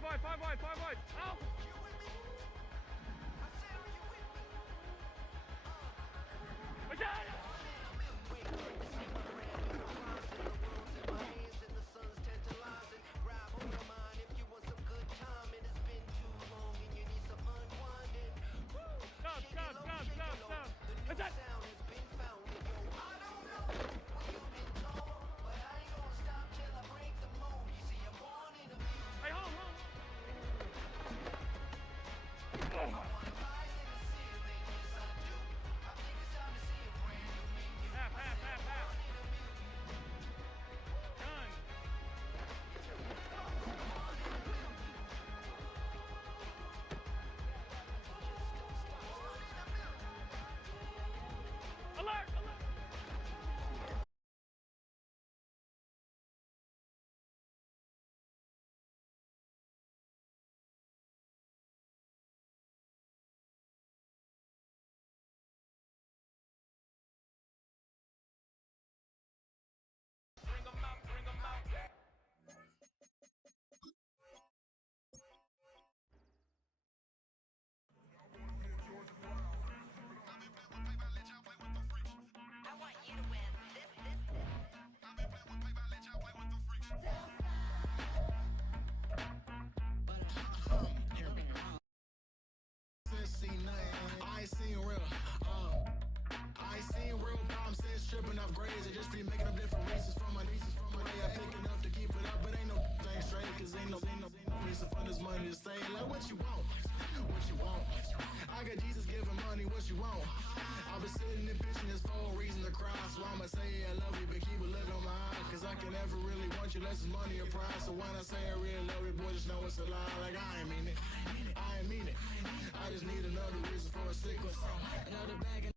5 wide. Out. I got it. Tripping off grades and just be making up different reasons for my nieces from my day. I pick enough to keep it up, but ain't no thing straight, cause ain't no reason for this money to stay. Like, what you want? What you want? I got Jesus giving money, what you want? I've been sitting and pitching this for a reason to cry, so I'ma say I love you, but keep a look on my eye, cause I can never really want you unless it's money or prize. So when I say I really love you, boy, just know it's a lie. Like, I ain't mean it. I ain't mean it. I just need another reason for a sequence. Another bag.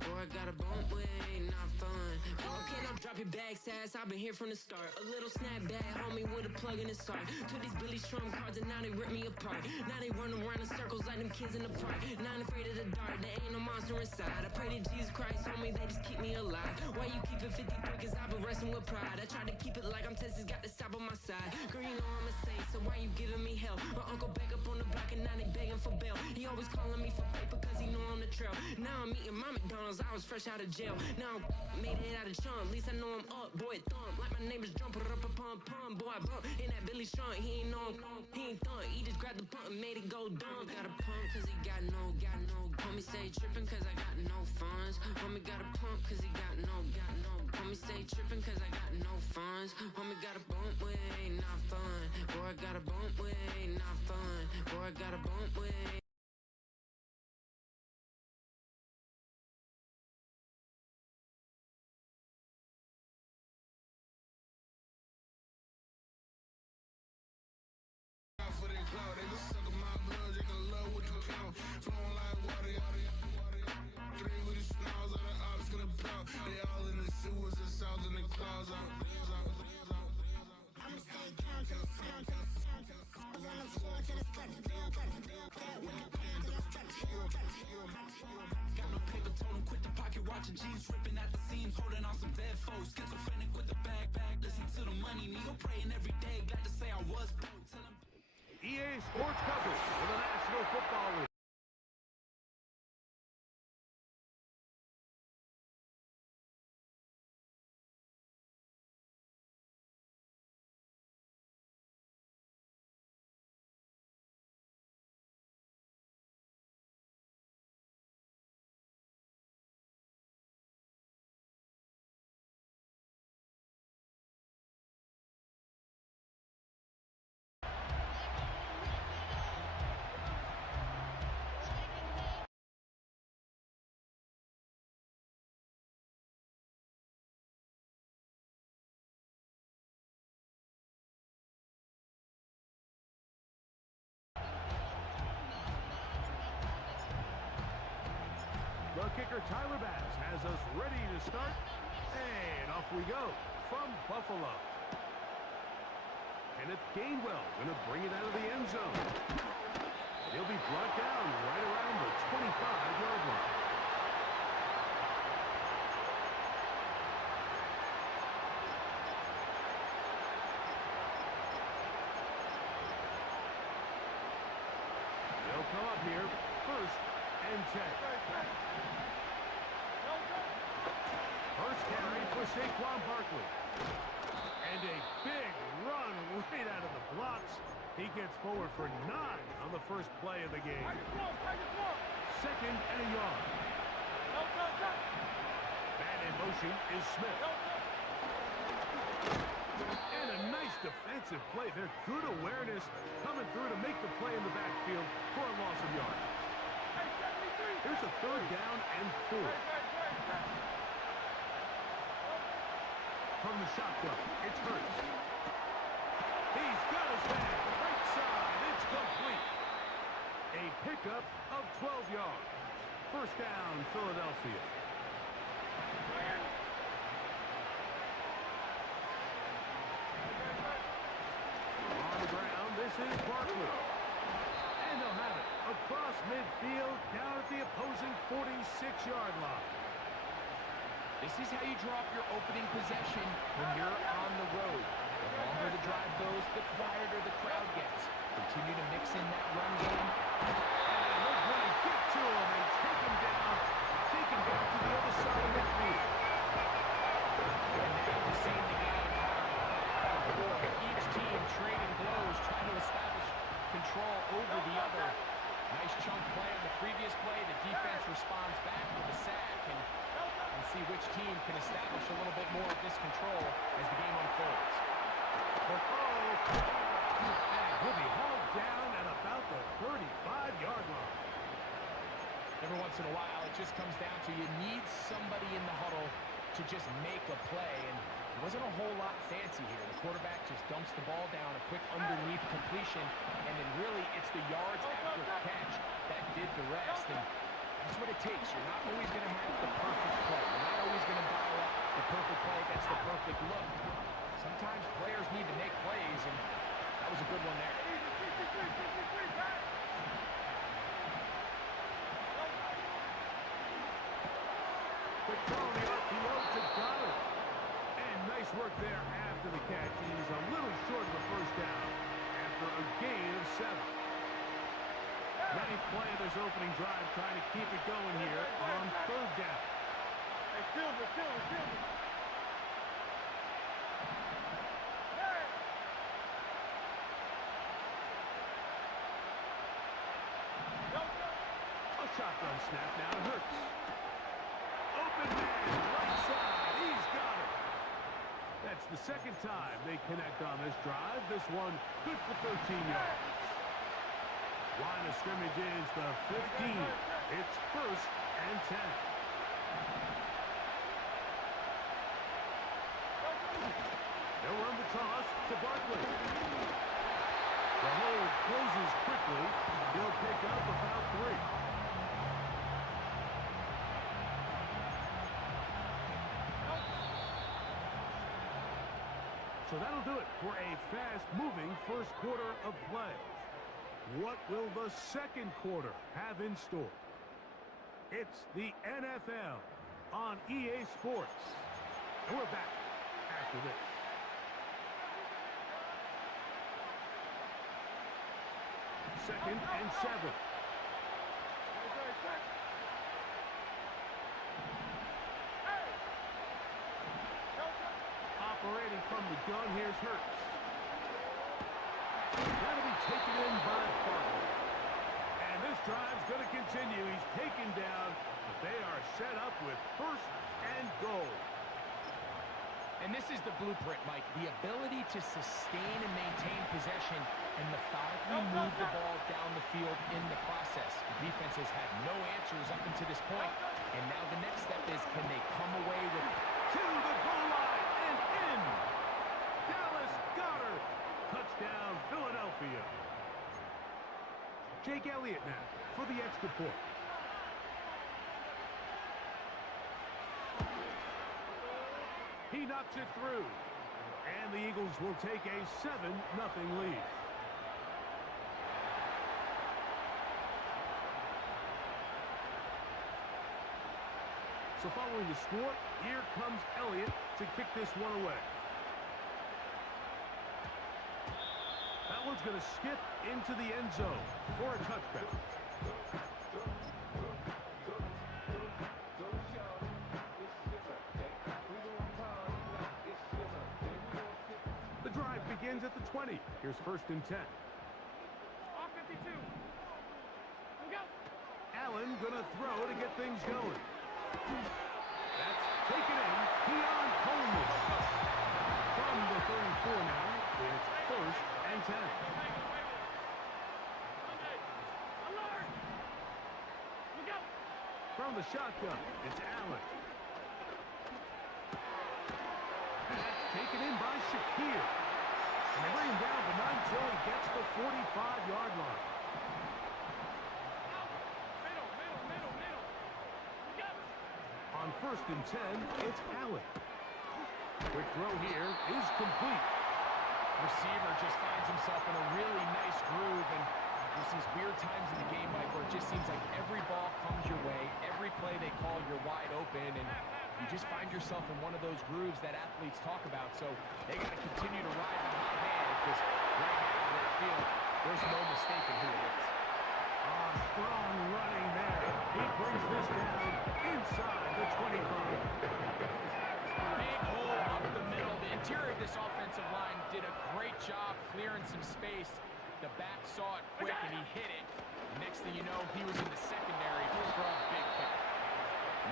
Boy, I got a bump with ain't not fun. Boy, can I drop your bag, sass? I've been here from the start. A little snapback, homie, with a plug in his heart. Took these Billy Strum cards and now they rip me apart. Now they run around in circles like them kids in the park. Now I'm afraid of the dark, there ain't no monster inside. I pray to Jesus Christ, homie, they just keep me alive. Why you keep it 53? Cause I've been wrestling with pride. I try to keep it like I'm Texas, got the stop on my side. Girl, you know I'm a saint, so why you giving me hell? My uncle back up on the block and now they begging for bail. He always calling me for paper cause he know I'm the trail. Now I'm eating my McDonald's, I was fresh out of jail. Now I made it out of chunk, at least I know I'm up, boy, thump. Like my neighbors jump, pum, boy, I bump. In that Billy Strong, he ain't know, he ain't thump. He just grabbed the pump and made it go dumb. Got a pump cause he got no. Homie stay tripping cause I got no funds. Homie got a pump cause he got no. Homie stay tripping cause I got no funds. Homie got a bump with ain't not fun. Boy, I got a bump with ain't not fun. Boy, I got a bump with jeans ripping at the seams, holding on some dead foes. Schizophrenic with the bag. Listen to the money, me go praying every day. Glad to say I was broke. EA Sports coverage for the National Football League. The kicker, Tyler Bass, has us ready to start, and off we go. from Buffalo. Kenneth Gainwell going to bring it out of the end zone. And he'll be brought down right around the 25-yard line. They'll come up here, 1st and 10. First carry for Saquon Barkley. And a big run right out of the blocks. He gets forward for 9 on the first play of the game. 2nd and a yard. Man in motion is Smith. And a nice defensive play. They're good awareness coming through to make the play in the backfield for a loss of yards. Here's a 3rd down and 4. From the shotgun, it's Hurts. He's got his man, right side, it's complete. A pickup of 12 yards. 1st down, Philadelphia. On the ground, this is Barkley. And they'll have it across midfield, down at the opposing 46-yard line. This is how you draw up your opening possession when you're on the road. The longer the drive goes, the quieter the crowd gets. Continue to mix in that run game. And they're going to get to him and take him down, take him back to the other side of midfield. And now we're seeing the game for each team trading blows, trying to establish control over the other. Nice chunk play on the previous play. The defense responds back with a sack, and see which team can establish a little bit more of this control as the game unfolds. And he'll be hauled down at about the 35-yard line. Every once in a while, it just comes down to you need somebody in the huddle to just make a play, and there wasn't a whole lot fancy here. The quarterback just dumps the ball down, a quick underneath completion, and then really it's the yards after catch that did the rest. And that's what it takes. You're not always going to have the perfect play. You're not always going to dial up the perfect play against the perfect look. Sometimes players need to make plays, and that was a good one there. Quick throw on the RPO to Goddard. And nice work there after the catch. He's a little short of the 1st down after a gain of 7. Ninth play of this opening drive, trying to keep it going here on 3rd down. Hey, Silver. A shotgun snap now to Hurts. Open man, right side, he's got it. That's the 2nd time they connect on this drive. This one good for 13 yards. Line of scrimmage is the 15. It's 1st and 10. They'll run the toss to Barkley. The hold closes quickly. They'll pick up about 3. So that'll do it for a fast-moving first quarter of play. What will the 2nd quarter have in store? It's the NFL on EA Sports. And we're back after this. Second and 7. Operating from the gun, here's Hurts. That'll be taken in by Barkley. And this drive's going to continue. He's taken down, but they are set up with 1st and goal. And this is the blueprint, Mike. The ability to sustain and maintain possession and methodically move the ball down the field in the process. The defense has had no answers up until this point, and now the next step is, can they come away with To the goal line and in. Dallas Goedert. Touchdown, Philadelphia. Jake Elliott now for the extra point. He He knocks it through. And the Eagles will take a 7-0 lead. So following the score, here comes Elliott to kick this one away. That one's going to skip into the end zone for a touchback. The drive begins at the 20. Here's 1st and 10. R52. Go. Allen going to throw to get things going. That's taken in. Keon Coleman. From the 34 now, it's 1st and 10. From the shotgun, it's Allen. That's taken in by Shakir. And they bring him down, but not until he gets the 45-yard line. On 1st and 10, it's Allen. Quick throw here is complete. Receiver just finds himself in a really nice groove, and there's these weird times in the game, Mike, where it just seems like every ball comes your way, every play they call, you're wide open, and you just find yourself in one of those grooves that athletes talk about. So they got to continue to ride the hot hand, because right now in that field, there's no mistaking who it is. Strong running there. He brings this down inside the 25. Big hole up the middle. The interior of this offensive line did a great job clearing some space. The back saw it quick and he hit it. Next thing you know, he was in the secondary for a big pick.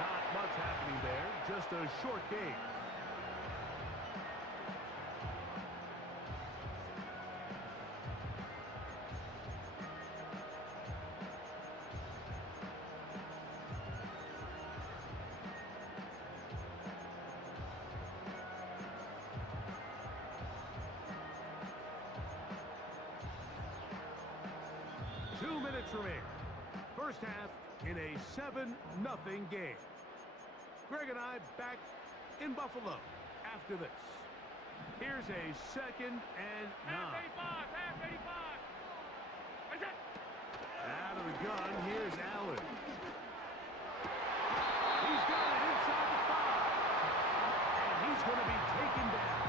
Not much happening there. Just a short game. Remaining. First half in a 7-0 game. Greg and I back in Buffalo after this. Here's a 2nd and 9. Out of the gun, here's Allen. He's got it inside the 5. And he's going to be taken down.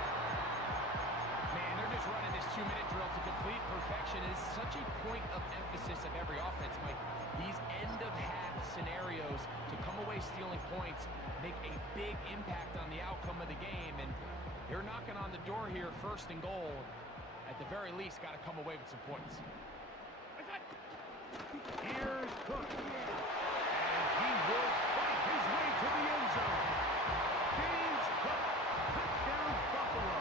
Man, they're just running this 2-minute drill to complete perfection. Is such a point of emphasis of every offense, Mike. These end-of-half scenarios to come away stealing points make a big impact on the outcome of the game, and they're knocking on the door here, 1st and goal. At the very least, got to come away with some points. Here's Cook. And he will fight his way to the end zone. James Cook. Touchdown, Buffalo.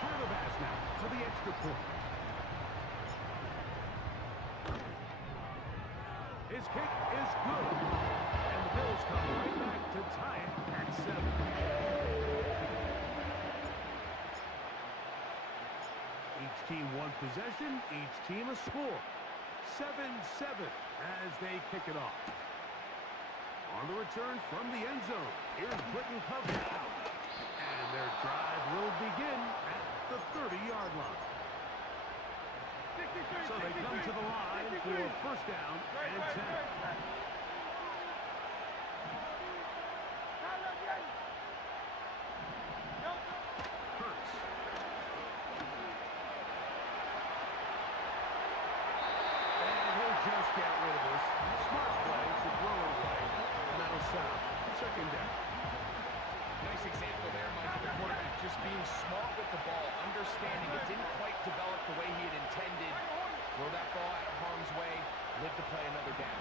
Tyler Bass now for the extra point. His kick is good. And the Bills come right back to tie it at 7. Each team one possession, each team a score. 7-7 as they kick it off. On the return from the end zone, here's Britton Covey out. And their drive will begin at the 30-yard line. So they come to the line for 1st down and 10. Hurts. And he'll just get rid of this. Smart play to throw it away. And that'll settle. 2nd down. Nice example there, Mike, of the quarterback just being smart with the ball, understanding it didn't quite develop the way he had intended. Throw that ball out of harm's way, live to play another down.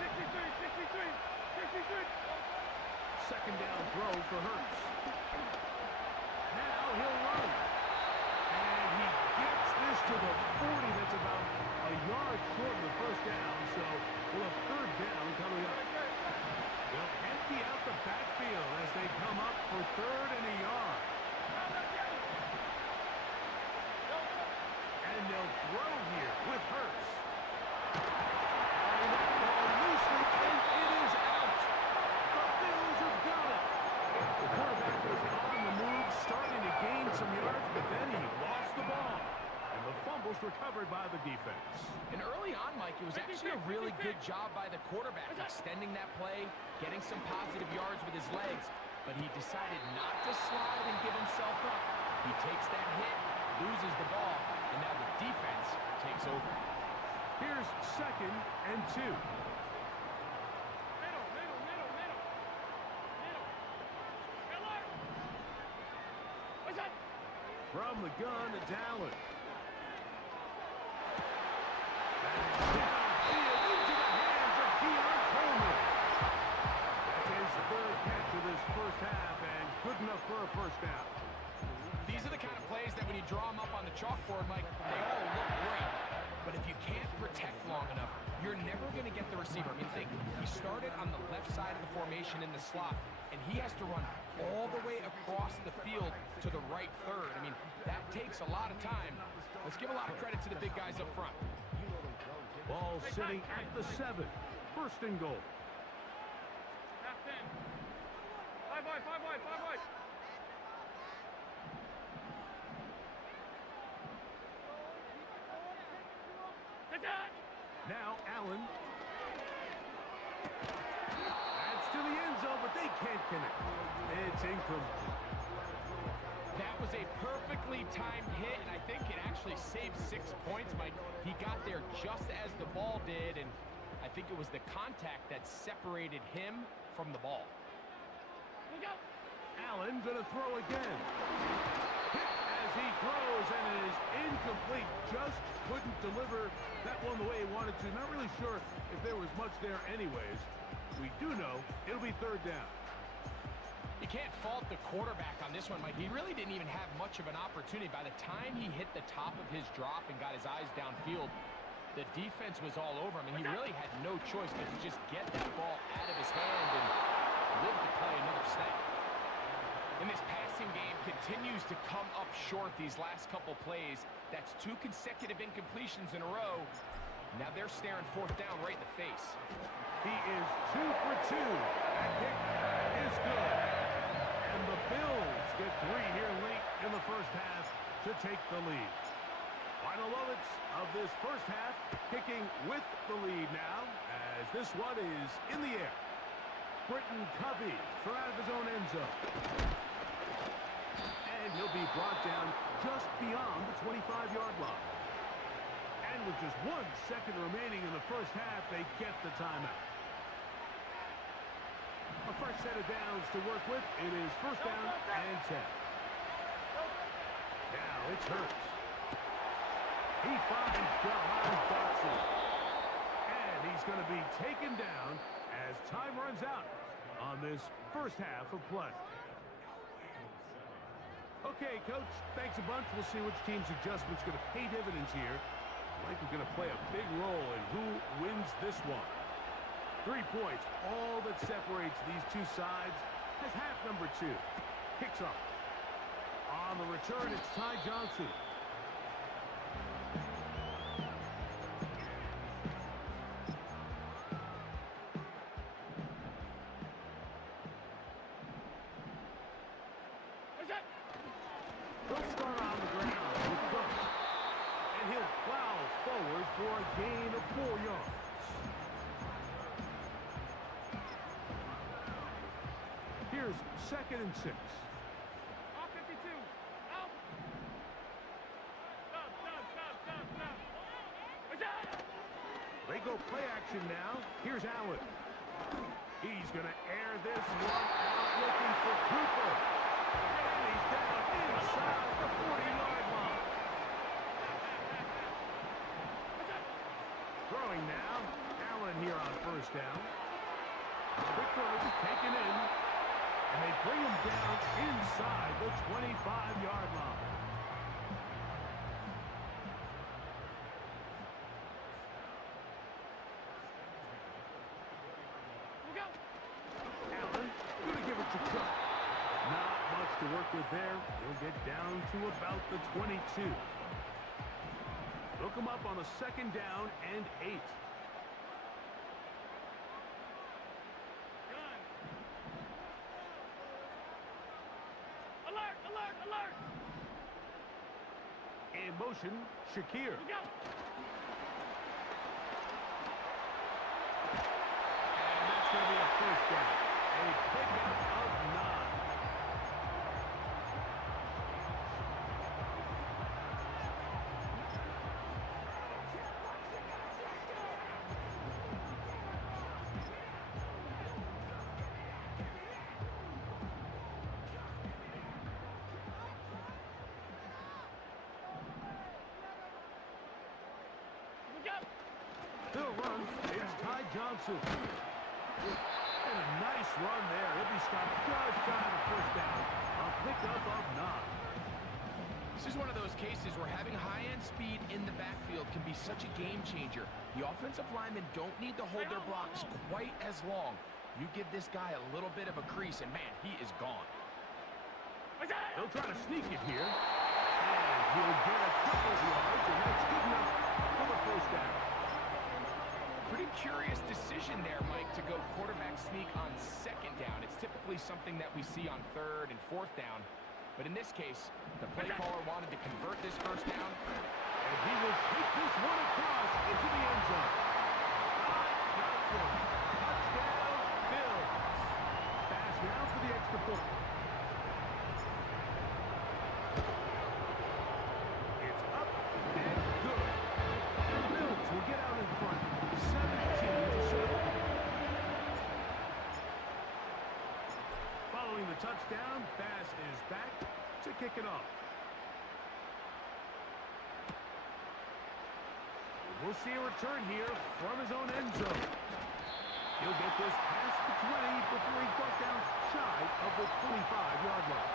2nd down throw for Hurts. Now he'll run. And he gets this to the 40. That's about a yard short of the 1st down. So we'll have 3rd down coming up. They'll empty out the backfield as they come up for 3rd and a yard. And they'll throw here with Hurts. And that ball loosely, and it is out. The Bills have got it. The quarterback was on the move, starting recovered by the defense. And early on, Mike, it was actually a really good job by the quarterback, extending that play, getting some positive yards with his legs, but he decided not to slide and give himself up. He takes that hit, loses the ball, and now the defense takes over. Here's 2nd and 2. Middle. Alert! What's that? From the gun, it's Allen. First half and good enough for a first down. These are the kind of plays that when you draw them up on the chalkboard, Mike, they all look great. But if you can't protect long enough, you're never going to get the receiver. I mean, think, he started on the left side of the formation in the slot, and he has to run all the way across the field to the right third. I mean, that takes a lot of time. Let's give a lot of credit to the big guys up front. Ball sitting at the 7. 1st and goal. Half 10. 5 wide. Now Allen. That's to the end zone, but they can't connect. It's incomplete. That was a perfectly timed hit, and I think it actually saved 6 points, Mike. He got there just as the ball did, and I think it was the contact that separated him from the ball. Look out! Allen gonna throw again. Hit as he throws, and it is incomplete. Just couldn't deliver that one the way he wanted to. Not really sure if there was much there anyways. We do know it'll be 3rd down. You can't fault the quarterback on this one, Mike. He really didn't even have much of an opportunity. By the time he hit the top of his drop and got his eyes downfield, the defense was all over him, and he really had no choice but to just get that ball out of his hand and live to play another snap. And this passing game continues to come up short these last couple plays. That's 2 consecutive incompletions in a row. Now they're staring 4th down right in the face. He is 2 for 2. That kick is good. And the Bills get 3 here late in the first half to take the lead. Final moments of this first half, kicking with the lead now, as this one is in the air. Britton Covey from out of his own end zone. And he'll be brought down just beyond the 25-yard line. And with just 1 second remaining in the first half, they get the timeout. A fresh set of downs to work with. It is 1st down and 10. Now it's Hurts. He finds Jahan Dotson. And he's going to be taken down as time runs out on this first half of play. Okay, Coach, thanks a bunch. We'll see which team's adjustment's going to pay dividends here. I think we're going to play a big role in who wins this one. 3 points, all that separates these two sides, as half number 2 kicks off. On the return, it's Ty Johnson. He'll start on the ground with Cook, and he'll plow forward for a gain of 4 yards. Here's 2nd and 6. Off 52. Out. Stop. What's that? They go play action now. Here's Allen. He's going to air this one out looking for Cooper. And he's down inside the 40-yard line. Throwing now. Allen here on 1st down. Quick throw taken in. And they bring him down inside the 25-yard line. Look out. Allen going to give it to Cook. Not much to work with there. He'll get down to about the 22. Look him up on a 2nd down and 8. In motion, Shakir. Look out. And that's going to be a first down. A pickup of 9. Look out. Still runs. It's Ty Johnson. And a nice run there. He'll be stopped just shy of the first down. A pickup of 9. This is one of those cases where having high-end speed in the backfield can be such a game changer. The offensive linemen don't need to hold their blocks quite as long. You give this guy a little bit of a crease, and man, he is gone. He'll try to sneak it here. And he'll get a couple of yards, and that's good enough for the first down. Pretty curious decision there, Mike, to go quarterback sneak on second down. It's typically something that we see on third and fourth down. But in this case, the play caller wanted to convert this first down. And he will take this one across into the end zone. Touchdown, Bills. Pass now for the extra point. It's up and good. The Bills will get out in front, 17-7. Following the touchdown, Bass is back to kick it off. We'll see a return here from his own end zone. He'll get this past the 20 before he's brought down shy of the 25-yard line.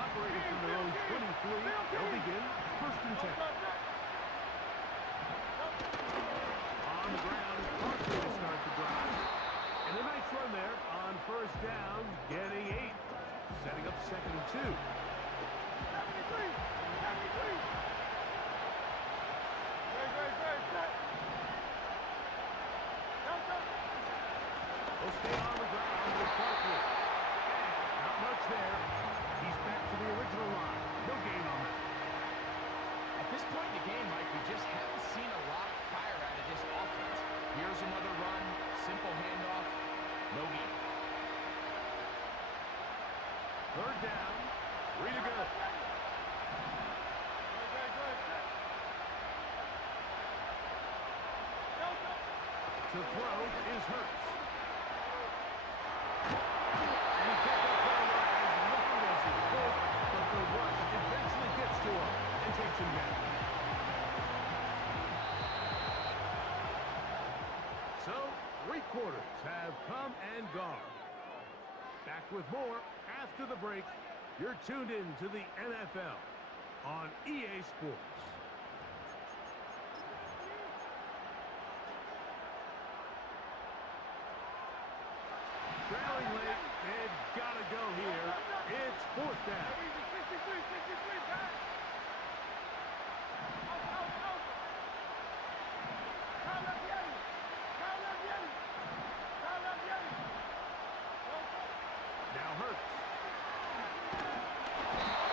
Operating from their own 23, they'll begin first and 10. On the ground is Barkley to start the drive. And a nice run there on first down, getting 8. Setting up second and 2. He'll stay on the ground with Barkley. And not much there. He's back to the original line. No gain on that. At this point in the game, Mike, we just haven't seen a lot of fire out of this offense. Here's another run, simple handoff, no gain. Third down, 3 to go. To throw is Hurts. And he kept that ball up as long as he could, but the rush eventually gets to him and takes him down. So, 3 quarters have come and gone. Back with more after the break. You're tuned in to the NFL on EA Sports. Trailing late, they've got to go here. It's fourth down. Now Hurts.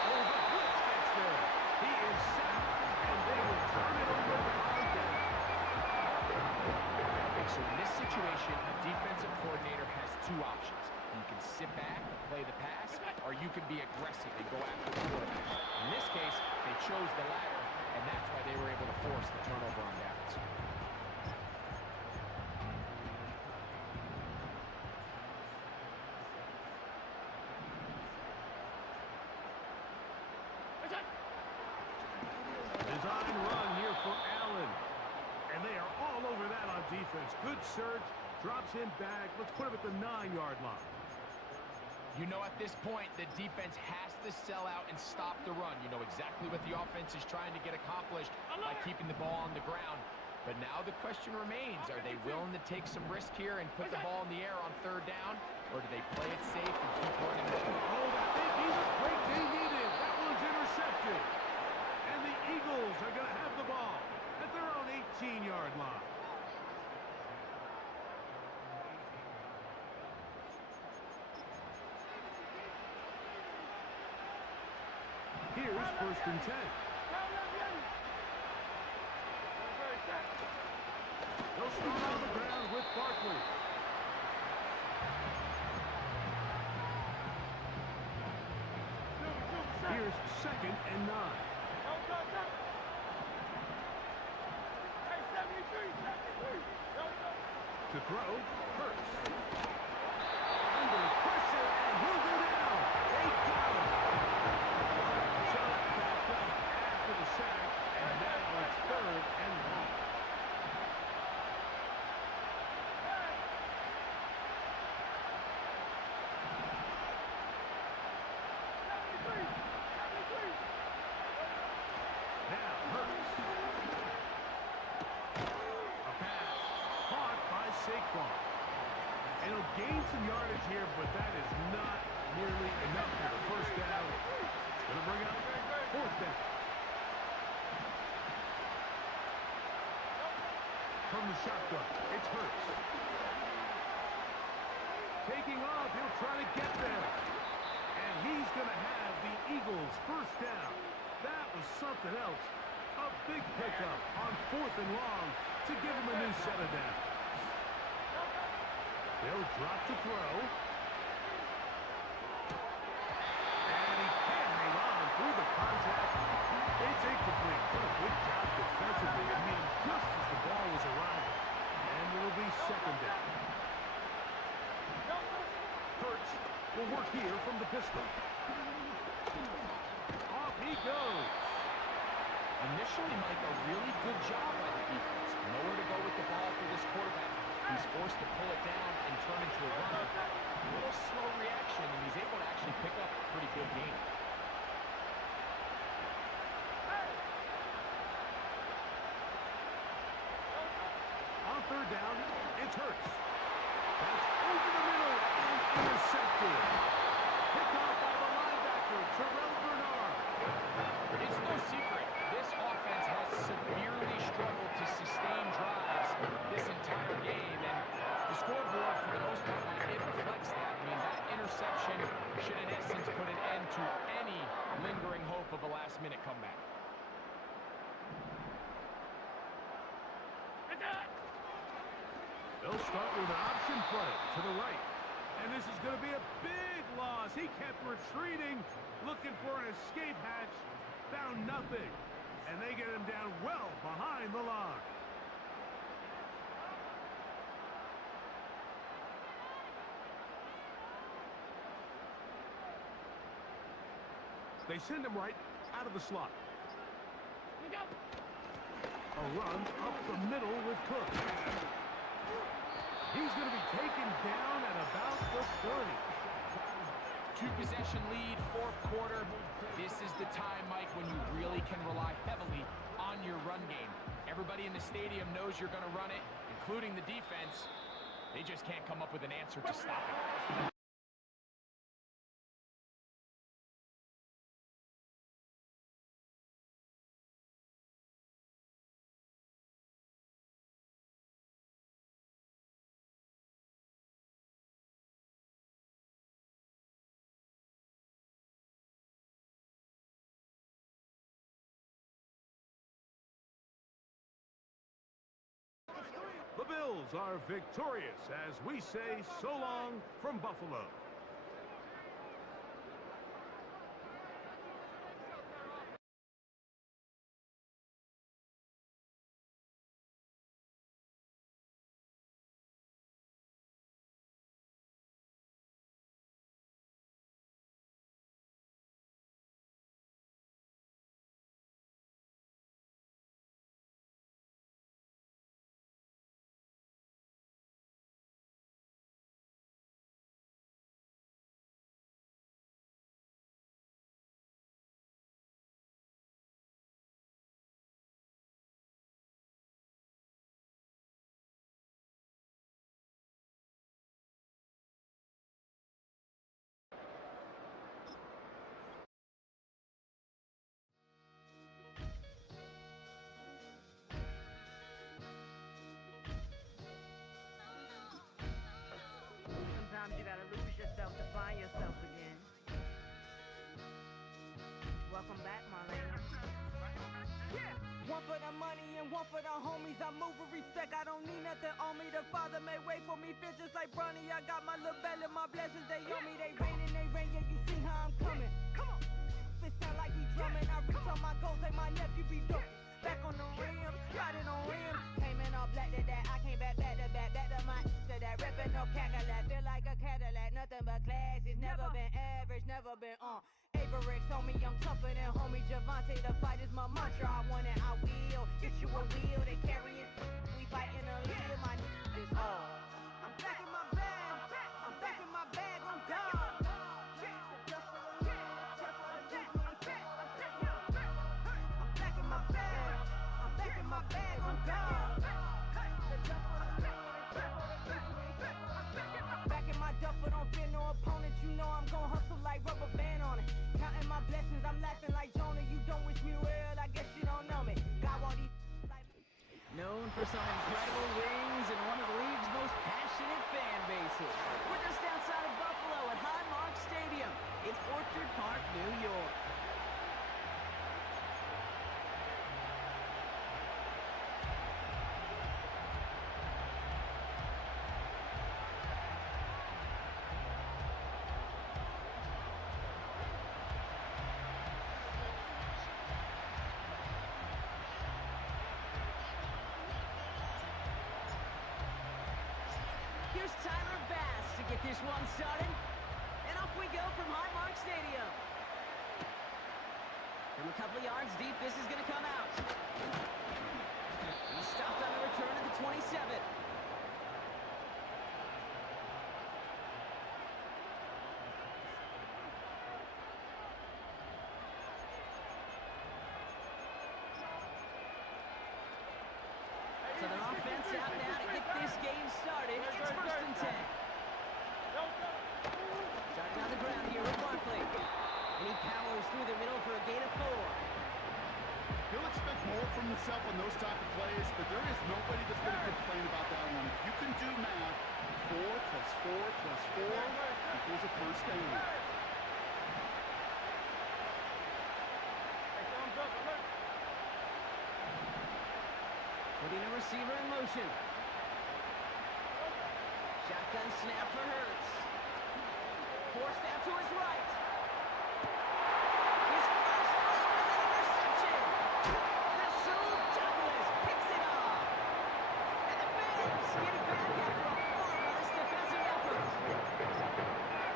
Oh, the blitz gets there. He is sacked, and they will turn it over on down. So in this situation, a defensive coordinator has 2 options. You can sit back and play the pass, or you can be aggressive and go after the quarterback. In this case, they chose the latter, and that's why they were able to force the turnover on downs. Design run here for Allen. And they are all over that on defense. Good surge, drops him back. Let's put him at the 9-yard line. You know at this point, the defense has to sell out and stop the run. You know exactly what the offense is trying to get accomplished by keeping the ball on the ground. But now the question remains, are they willing to take some risk here and put the ball in the air on third down? Or do they play it safe and keep running the ball? Oh, that big Eagles break they needed. That one's intercepted. And the Eagles are going to have the ball at their own 18-yard line. goes first and 10. They'll start on the ground with Barkley. Here's second and 9. To throw, Hurts. Under pressure, and he'll go down. They got him. Shot backed up after the sack, and now it's third and long. Now Hurts. A pass caught by Saquon. And he'll gain some yardage here, but that is not nearly enough for the first down. It's going to bring up fourth down. From the shotgun, it's Hurts. Taking off, he'll try to get there. And he's going to have the Eagles' first down. That was something else. A big pickup on fourth and long to give him a new set of downs. They'll drop to throw. And he can't hang on through the contact. It's incomplete. What a good job defensively. I mean, just as the ball was arriving. And it'll be second down. Hurts will work here from the pistol. Off he goes. Initially, Mike, a really good job by the defense. Nowhere to go with the ball for this quarterback. He's forced to pull it down and turn into a runner. A little slow reaction, and he's able to actually pick up a pretty good game. On third down, it's Hurts. That's over the middle and intercepted. Picked off by the linebacker, Terrell Bernard. It's no secret, this offense has severely struggled to sustain drives this entire game, and the scoreboard, for the most part, it reflects that. I mean, that interception should, in essence, put an end to any lingering hope of a last-minute comeback. They'll start with an option play to the right. And this is going to be a big loss. He kept retreating, looking for an escape hatch. Found nothing. And they get him down well behind the line. They send him right out of the slot. A run up the middle with Cook. He's going to be taken down at about the 30. Two-possession lead, fourth quarter. This is the time, Mike, when you really can rely heavily on your run game. Everybody in the stadium knows you're going to run it, including the defense. They just can't come up with an answer to stop it. The Bills are victorious as we say so long from Buffalo. Welcome back, Marlena. One for the money and one for the homies. I move with respect, I don't need nothing on me. The Father may wait for me, feel just like Bronny. I got my little belly, my blessings, they on me. They rain, yeah, you see how I'm coming. Come on. It sound like he drumming. I reach on my goals like my nephew be ducking. Back on the rims, riding on rims. Came in all black to that, I came back to my to that. Ripping off Cadillac, feel like a Cadillac. Nothing but class, it's never been average, never been on. Average told me I'm tougher than homie Javante. The fight is my mantra, I want it, I will. Get you a wheel, they carry it. We fighting a lead, my is all. I'm back in my bag, I'm back in my bag, I'm gone. My bag, I'm gone. Back in my duffel, don't fear no opponent. You know I'm gon' hustle like rubber band on it. Counting my blessings, I'm laughing like Jonah. You don't wish me well, I guess you don't know me. Got all these Known for some incredible wings and one of the league's most passionate fan bases. We're just outside of Buffalo at Highmark Stadium in Orchard Park, New York. Here's Tyler Bass to get this one started. And off we go from Highmark Stadium. From a couple of yards deep, this is going to come out. He's stopped on the return at the 27. So their offense out now to get this game started. It's first and 10. Starting on the ground here with Barkley. And he powers through the middle for a gain of 4. He'll expect more from himself on those type of plays, but there is nobody that's going to complain about that one. If you can do math, 4 plus 4 plus 4 equals a first down. Putting a receiver in motion. Shotgun snap for Hurts. Forced out to his right. His first throw is an interception. Rasul Douglas picks it off. And the Bears get it back after a marvelous defensive effort.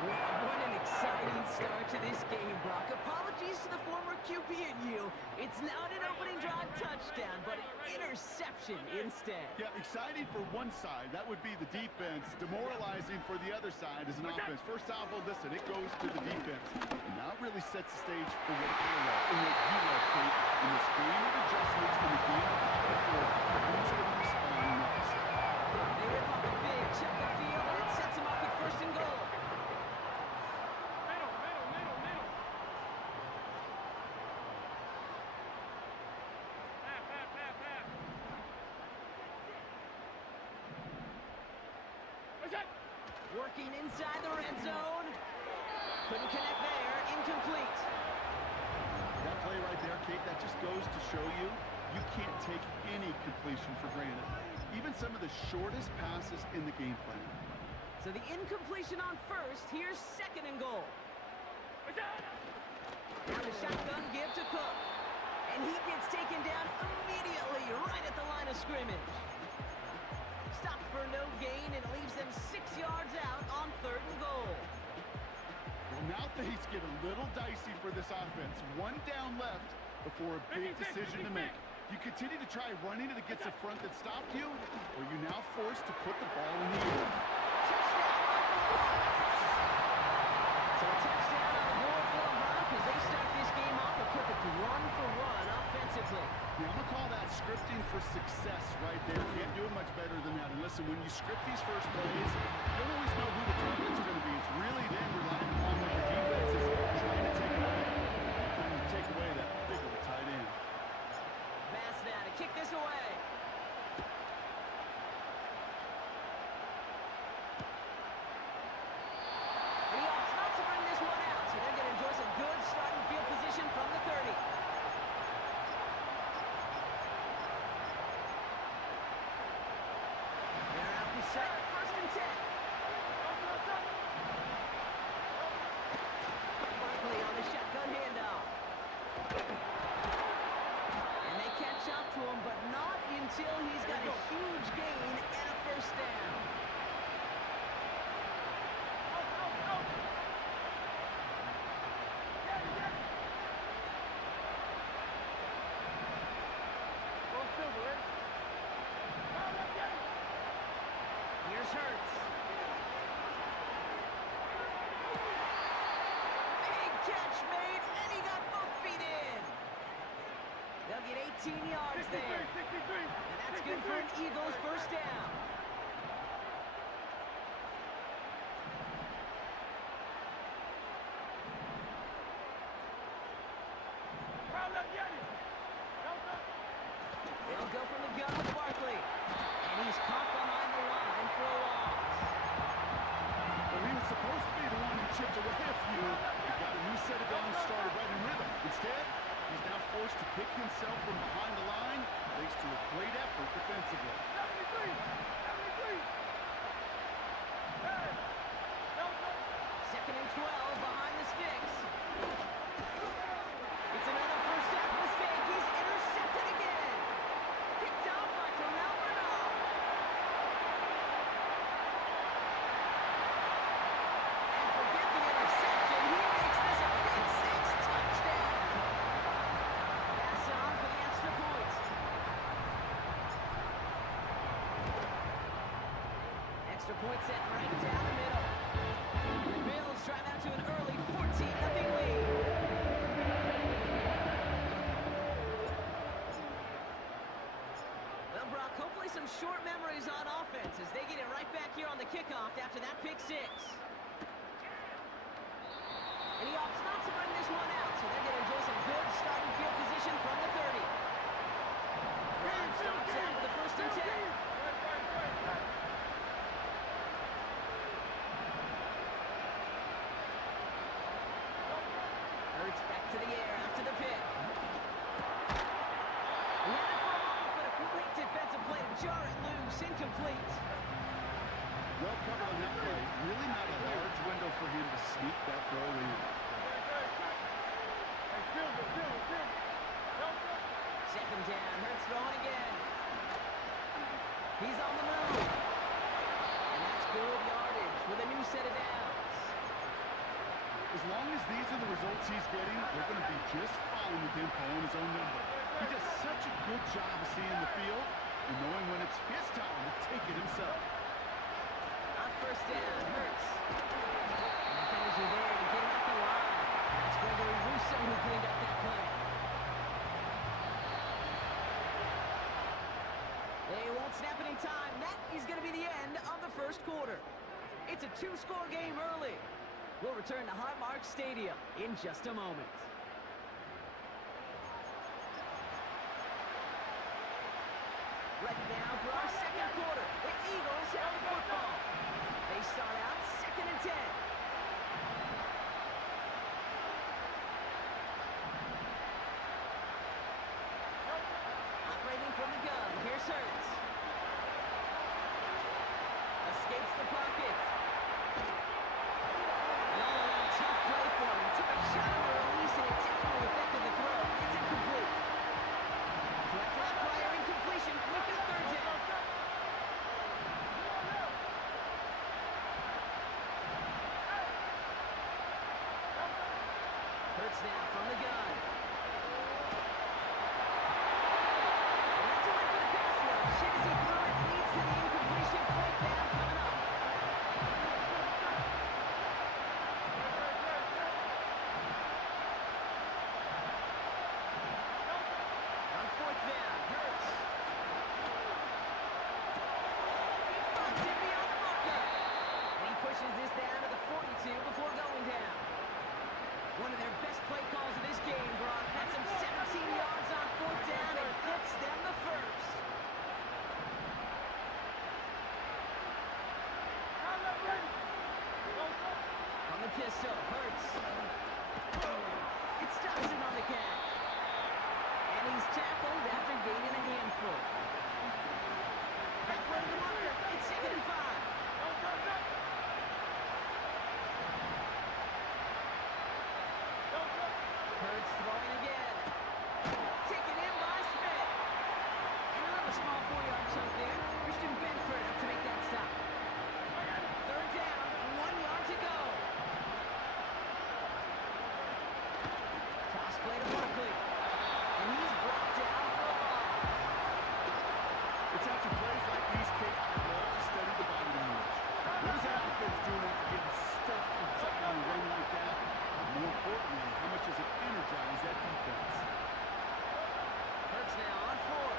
Wow, what an exciting start to this game, Brock. Apologies to the former QB and you. It's not an opening drive touchdown, but an interception instead. Yeah, exciting for one side. That would be the defense. Demoralizing for the other side as an offense. First salvo, listen, it goes to the defense. And now it really sets the stage for what I love and what you love, Kate. In this game of adjustments, in the game of who's going to respond next. They rip off a big check of field, and it sets them up with first and goal. Middle. Pass. What's that? Working inside the red zone. Couldn't connect there. Incomplete. That play right there, Kate, that just goes to show you can't take any completion for granted. Even some of the shortest passes in the game plan. So the incompletion on first. Here's second and goal. Now the shotgun give to Cook. And he gets taken down immediately right at the line of scrimmage. Stopped for no gain and leaves them 6 yards out on third and goal. Well, now things get a little dicey for this offense. One down left before a big decision to make. You continue to try running it against a front that stopped you, or you're now forced to put the ball in the air. So a touchdown on the board for them, Brock, as they start this game off a perfect 1-for-1 offensively. Yeah, I'm going to call that scripting for success right there. Can't do it much better than that. And listen, when you script these first plays, you don't always know who the targets are going to be. It's really then relying upon what the defense is trying to take away. Couldn't take away that big of a tight end. Bass now to kick this away. And he opts not to bring this one out, so they're going to enjoy some good starting field position from the 30. a huge gain and a first down. Here's Hurts. Big catch made, and he got both feet in. They'll get 18 yards there. And that's good for an Eagles first down. They'll go from the gun with Barkley. And he's caught behind the line for a loss. Well, he was supposed to be the one who chipped away a few. He got a new set of downs, started right in rhythm. Instead, he's now forced to pick himself from behind the line, thanks to a great effort defensively. 2nd and 12 behind the sticks. It's another first half mistake. He's intercepted again. Picked out by Terrell Bernard. And forget the interception. He makes this a pick six touchdown. Pass on for the extra point. Extra point set right down the middle. The Bills drive out to an early 14-0 lead. Well, Brock, hopefully some short memories on offense as they get it right back here on the kickoff after that pick six. And he opts not to bring this one out, so they're going to enjoy some good starting field position from the 30. Drive starts out with the 1st and 10. Hurts back to the air after the pick. He had it for a moment, but a complete defensive play to jar it loose, incomplete. Well covered on that play. Really not a large window for him to sneak that throw in. 2nd down, Hurts throwing again. He's on the move. And that's good yardage with a new set of downs. As long as these are the results he's getting, they're going to be just fine with him calling his own number. He does such a good job of seeing the field and knowing when it's his time to take it himself. On 1st down, Hurts. And defenders are there to get him at the line. That's Gregory Rousseau who cleaned up that play. They won't snap it in time. That is going to be the end of the 1st quarter. It's a 2-score game early. We'll return to Highmark Stadium in just a moment. Ready now for our 2nd quarter. The Eagles have the football. They start out 2nd and 10. Operating from the gun, here's Hurts. Escapes the pocket. Tough play for him. Took a shot on the release and it definitely affected the throw. It's incomplete. So after that prior incompletion, we get 3rd down. Hurts now from the gun. And that's a win for the pass rush. Hit as he threw it, leads to the incompletion. 4th down coming up. On 4th down, Hurts. He finds it beyond the marker. And he pushes this down to the 42 before going down. One of their best play calls of this game, Brock. That's some 17 yards on 4th down and gets them the first. On the pistol, Hurts. It stops him on the catch. And he's tackled after gaining a handful. Halfway to the marker, it's 2nd and 5. Hurts throwing again. Taken in by Smith. And another small 4-yard chunk after plays like these, Kate, I love to study the body language. What is that offense doing after getting stuffed inside on a run like that? And more importantly, how much does it energize that defense? Hurts now on 4.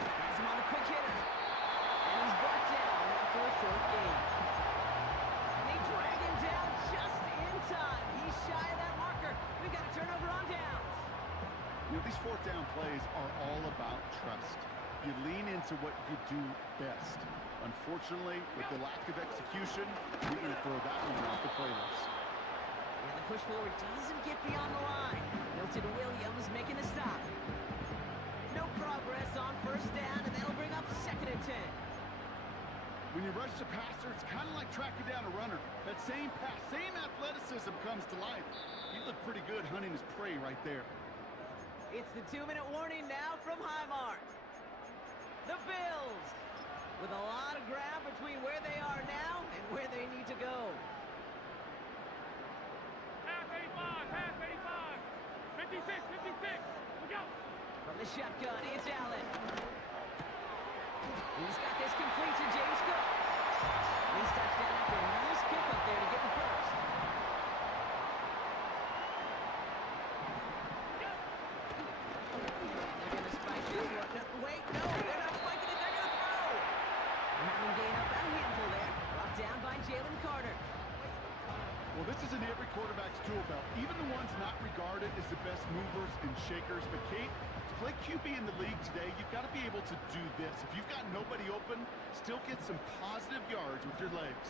Has him on a quick hitter. And he's brought down after a short gain. And they drag him down just in time. He's shy of that marker. We've got a turnover on downs. You know, these fourth down plays are all about trust. You lean into what you do best. Unfortunately, with the lack of execution, you're going to throw that one off the play list. And the push forward doesn't get beyond the line. Milton Williams making the stop. No progress on first down, and that'll bring up 2nd and 10. When you rush the passer, it's kind of like tracking down a runner. That same pass, same athleticism comes to life. He looked pretty good hunting his prey right there. It's the 2-minute warning now from Highmark. The Bills with a lot of ground between where they are now and where they need to go. Half 85, half 85. 56, 56. Look out. From the shotgun, it's Allen. He's got this complete to James Cook. He's touchdown after a nice pickup there to get the first. They're going to spike this one. No, wait, no, they're not spiking it. They're going to throw. Having gain up about a handful there. Brought down by Jalen Carter. Well, this is in every quarterback's tool belt, even the ones not regarded as the best movers and shakers. But, Kate, to play QB in the league today, you've got to be able to do this. If you've got nobody open, still get some positive yards with your legs.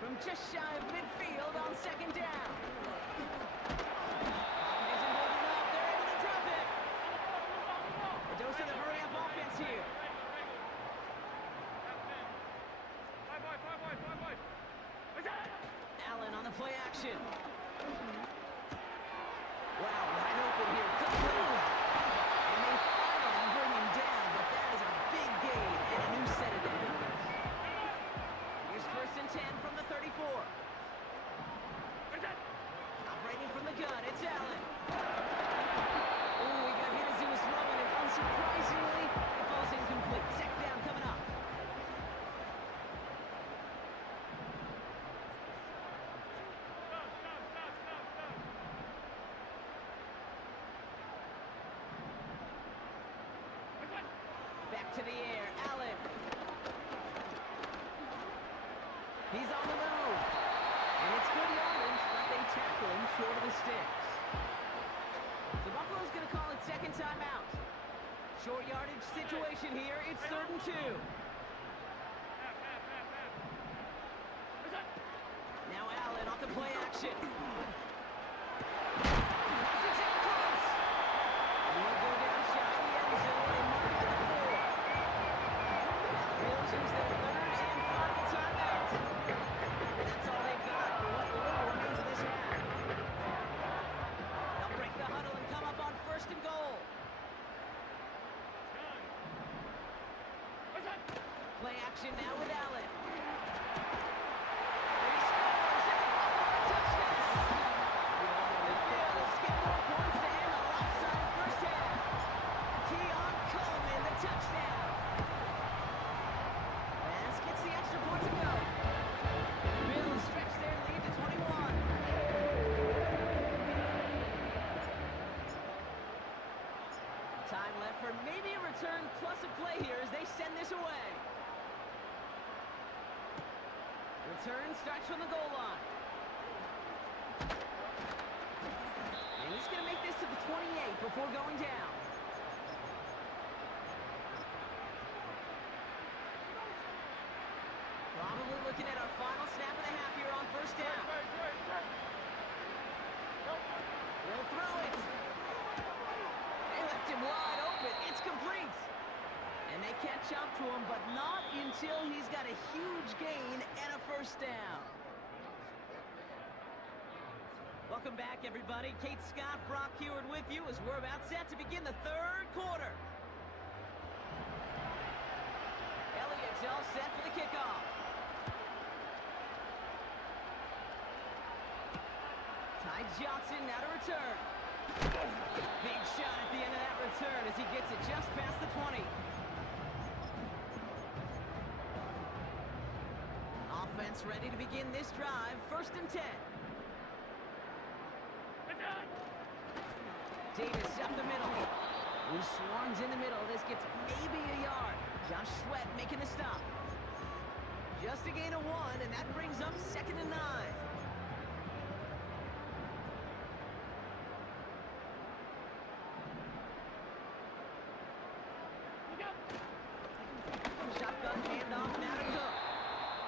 From just shy of midfield on 2nd down. Dose of the hurry-up offense here. Allen on the play action. Wow, wide open here. Good move. And they finally bring him down, but that is a big gain and a new set of downs. Here's 1st and 10 from the 34. Operating from the gun, it's Allen. Ooh, he got hit as he was throwing it. Unsurprisingly, it falls incomplete. 2nd down coming up. Back to the air, Allen. He's on the move. And it's good yardage, but they tackle him short of the sticks. So Buffalo's going to call it 2nd timeout. Short yardage situation here. It's 3rd and 2. Now Allen off the play action. Pass it down close. And he'll go down shy of the end zone and mark it at the 4. The Bills use their 3rd and final timeout. And that's all they've got for what little remains of this half. They'll break the huddle and come up on 1st and goal. Play action now with Allen. He scores. It's a Buffalo touchdown. The Bills get more points to end the lopsided first half. Keon Coleman, the touchdown. Pass gets the extra point to go. The Bills stretch their lead to 21. Time left for maybe a return plus a play here as they send this away. Return starts from the goal line. And he's going to make this to the 28 before going down. Probably looking at our final snap of the half here on 1st down. He'll throw it. They left him wide open. It's complete. And they catch up to him, but not until he's got a huge gain and a 1st down. Welcome back, everybody. Kate Scott, Brock Heward with you as we're about set to begin the 3rd quarter. Elliott's all set for the kickoff. by Johnson, now to return. Big shot at the end of that return as he gets it just past the 20. Offense ready to begin this drive. 1st and 10. Davis up the middle. Who swarms in the middle. This gets maybe a yard. Josh Sweat making the stop. Just a gain of 1, and that brings up 2nd and 9. Shotgun handoff now to Cook.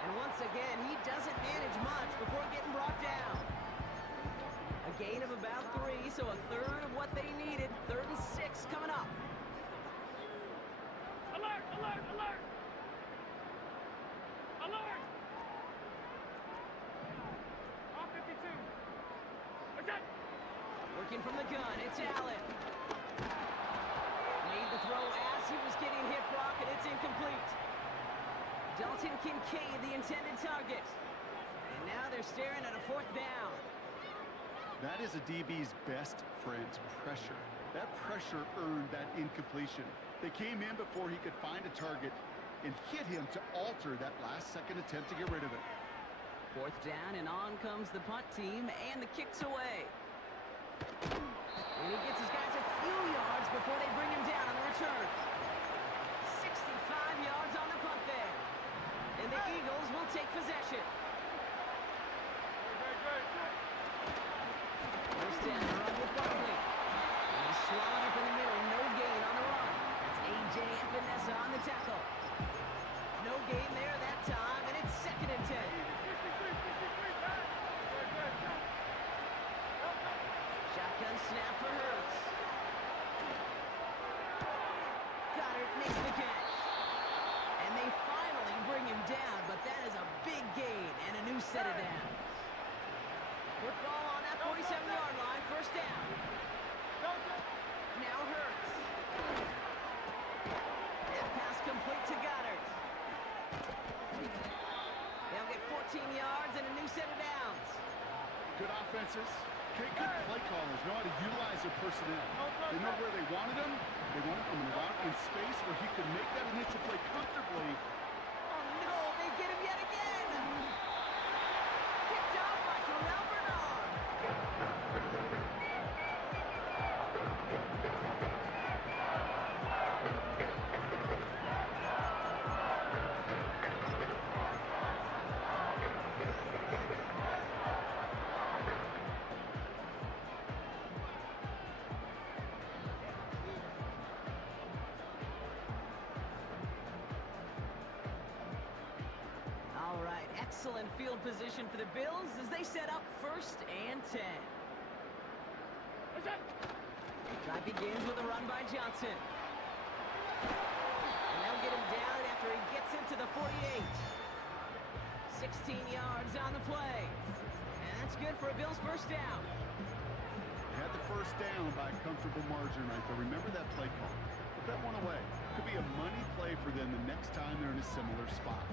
And once again, he doesn't manage much before getting brought down. A gain of about 3, so a third of what they needed. 3rd and 6 coming up. Alert, alert, alert! Alert! On 52. What's that? Working from the gun, it's Allen. Made the throw as he was getting hit, Brock, and it's incomplete. Dalton Kincaid, the intended target. And now they're staring at a 4th down. That is a DB's best friend, pressure. That pressure earned that incompletion. They came in before he could find a target and hit him to alter that last-second attempt to get rid of it. 4th down, and on comes the punt team, and the kick's away. And he gets his guys a few yards before they bring him down on the return. 65 yards on the punt there. And the Eagles will take possession. First down, run with Barkley. And he's swallowed up in the middle, no gain on the run. That's A.J. Epinesa on the tackle. No gain there that time, and it's 2nd and 10. Shotgun snap for Hurts. Goddard makes the catch. And they finally bring him down, but that is a big gain and a new set of downs. Football on that 47-yard line, 1st down. Now Hurts. That pass complete to Goddard. They'll get 14 yards and a new set of downs. Good offenses. Okay, good play callers know how to utilize their personnel. They know where they wanted him. They wanted him around in space where he could make that initial play comfortably. Oh no, they get him yet again. Picked off by Terrell Bernard. All right, excellent field position for the Bills as they set up 1st and 10. What's that? Drive begins with a run by Johnson. And they'll get him down after he gets into the 48. 16 yards on the play. And that's good for a Bills 1st down. They had the 1st down by a comfortable margin right there. Remember that play call. Put that one away. Could be a money play for them the next time they're in a similar spot.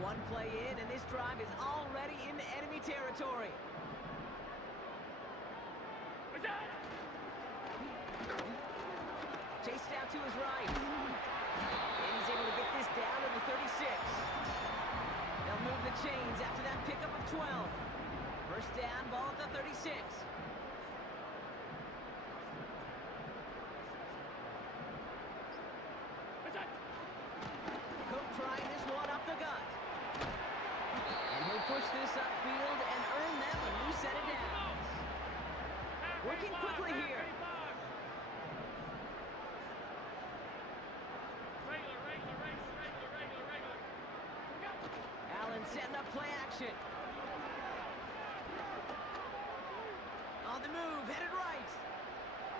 One play in, and this drive is already into enemy territory. What's that? Chased out to his right. And he's able to get this down to the 36. They'll move the chains after that pickup of 12. 1st down, ball at the 36. What's that? Cook trying this one up the gut. And he'll push this upfield and earn them a new set of downs. Working quickly here. Allen setting up play action. On the move, headed right.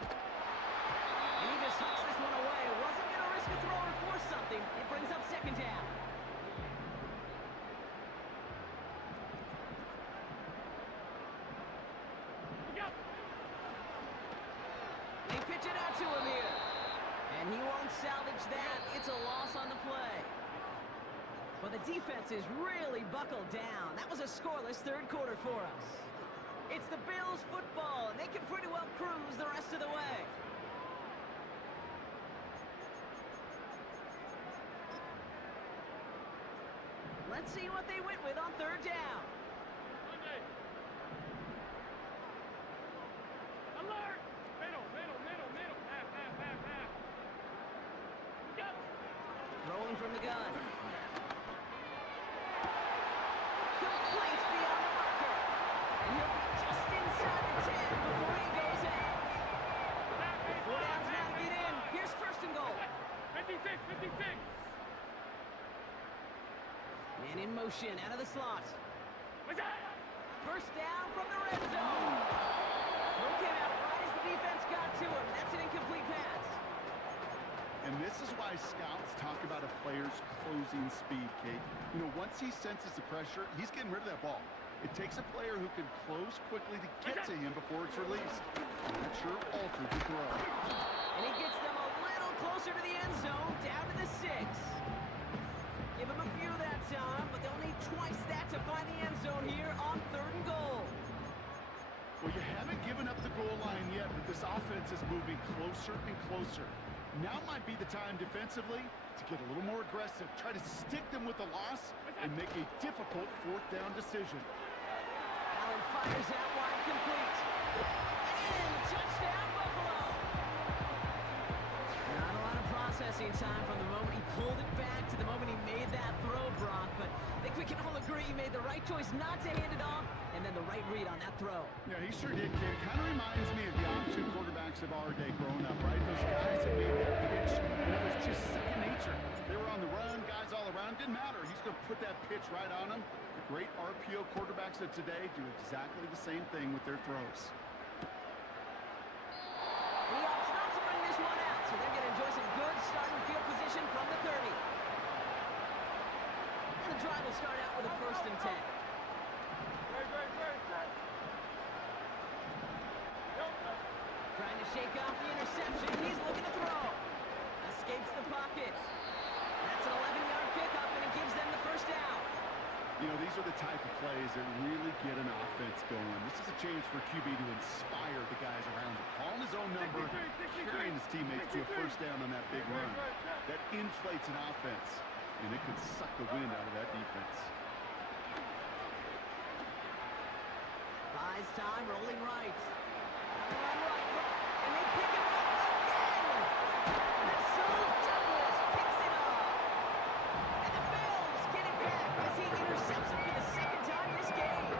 And he just hucks this one away. Wasn't going to risk a throw or force something. It brings up 2nd down. They pitch it out to him here. And he won't salvage that. It's a loss on the play. Well, the defense is really buckled down. That was a scoreless 3rd quarter for us. It's the Bills football, and they can pretty well cruise the rest of the way. Let's see what they went with on third down. Alert! Middle, middle, middle, middle. Half, half, half, half. Go! Throwing from the gun. Complete beyond the marker. And he'll be just inside the 10 before he goes in. 4 downs now to get in. Here's first and goal. 56, 56. Man in motion, out of the slot. What's that? First down from the red zone. Throw came out right as the defense got to him. That's an incomplete pass. And this is why scouts talk about a player's closing speed, Kate. You know, once he senses the pressure, he's getting rid of that ball. It takes a player who can close quickly to get to him before it's released. That sure altered the throw. And he gets them a little closer to the end zone, down to the 6. Give him a few that time, but they'll need twice that to find the end zone here on third and goal. Well, you haven't given up the goal line yet, but this offense is moving closer and closer. Now might be the time defensively to get a little more aggressive, try to stick them with the loss, and make a difficult fourth down decision. Allen fires out wide, complete. In, touchdown, Buffalo! Not a lot of processing time from the moment he pulled it back to the moment he made that throw, Brock, but I think we can all agree he made the right choice not to hand it off, and then the right read on that throw. Yeah, he sure did, kid. Kind of reminds me of the option quarterbacks of our day growing up, right? Those guys that made that pitch, and it was just second nature. They were on the run, guys all around. Didn't matter. He's going to put that pitch right on them. The great RPO quarterbacks of today do exactly the same thing with their throws. He opts not to bring this one out, so they're going to enjoy some good starting field position from the 30. And the drive will start out with a first and 10. Trying to shake off the interception. He's looking to throw. Escapes the pocket. That's an 11-yard pickup, and it gives them the first down. You know, these are the type of plays that really get an offense going. This is a chance for QB to inspire the guys around him. Calling his own number, carrying his teammates to a first down on that big run. That inflates an offense, and it could suck the wind out of that defense. Buys time, rolling right. And they pick him up again. Russell Douglas picks it up. And the Bills get it back as he intercepts it for the second time this game.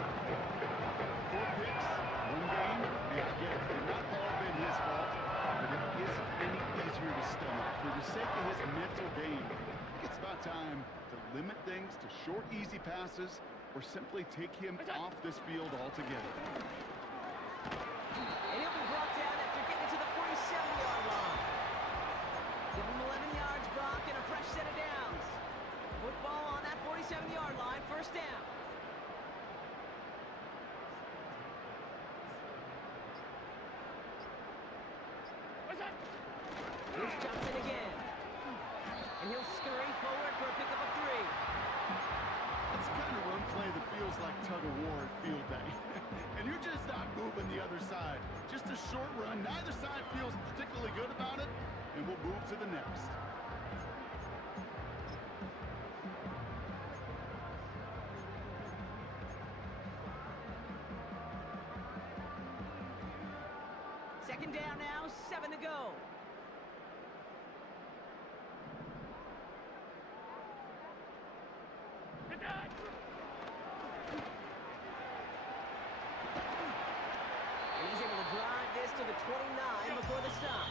4 picks, 1 game, and again, they've not all been his fault, but it isn't any easier to stomach. For the sake of his mental game, I think it's about time to limit things to short, easy passes, or simply take him off this field altogether. And he'll be brought down after getting to the 47-yard line. Give him 11 yards, Brock, and a fresh set of downs. Football on that 47-yard line, first down. Here's Johnson again. And he'll scurry forward for a pickup of 3. That's the kind of run play that feels like tug-of-war at field day. And you're just not moving the other side. Just a short run. Neither side feels particularly good about it, and we'll move to the next. Second down now, 7 to go. And he's able to drive this to the 29 before the stop.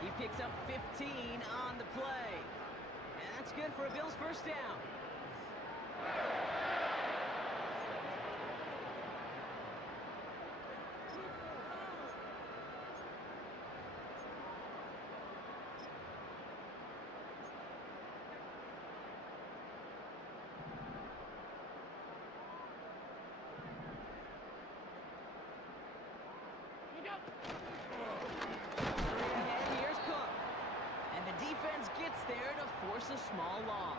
He picks up 15 on the play. And that's good for a Bills first down. Here's Cook. And the defense gets there to force a small loss.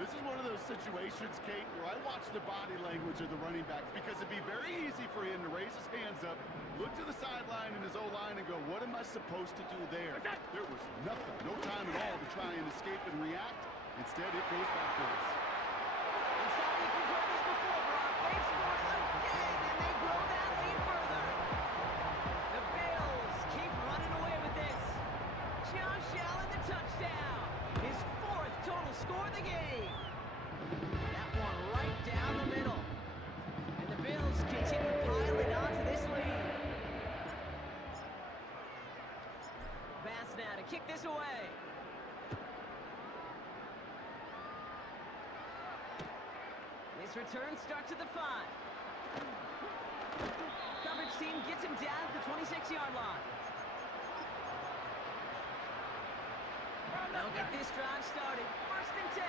This is one of those situations, Kate, where I watch the body language of the running back because it'd be very easy for him to raise his hands up, look to the sideline in his O-line and go, what am I supposed to do there? There was nothing, no time at all to try and escape and react. Instead, it goes backwards. It's not like we've heard this before, Brock. They've scored again, and they grow that lead further. The Bills keep running away with this. Josh Allen, the touchdown. His 4th total score of the game. That one right down the middle. And the Bills continue piling on to this lead. Bass now to kick this away. This return starts at the 5. Coverage team gets him down at the 26-yard line. They'll get this drive started. 1st and 10.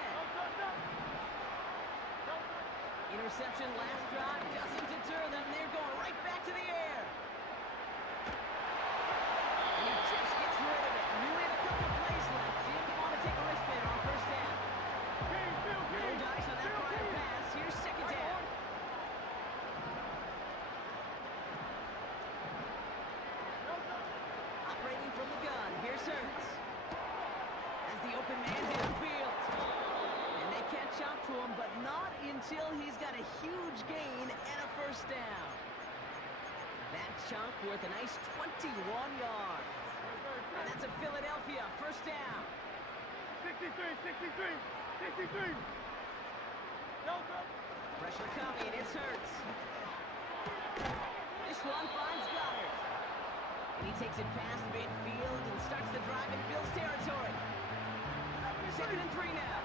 Interception last drive doesn't deter them. They're going right back to the air. And he just gets rid of it. We had a couple of plays left. Didn't want to take a risk there on 1st down. No dice on that prior pass. Here's 2nd down. Operating from the gun. Here's Hurts. As the open man downfield. And they catch up to him, but not until he's got a huge gain and a 1st down. That chunk worth a nice 21 yards. And that's a Philadelphia 1st down. 63. Pressure coming, it's Hurts. This one finds Goddard. And he takes it past midfield and starts the drive into Bills territory. 2nd and 3 now.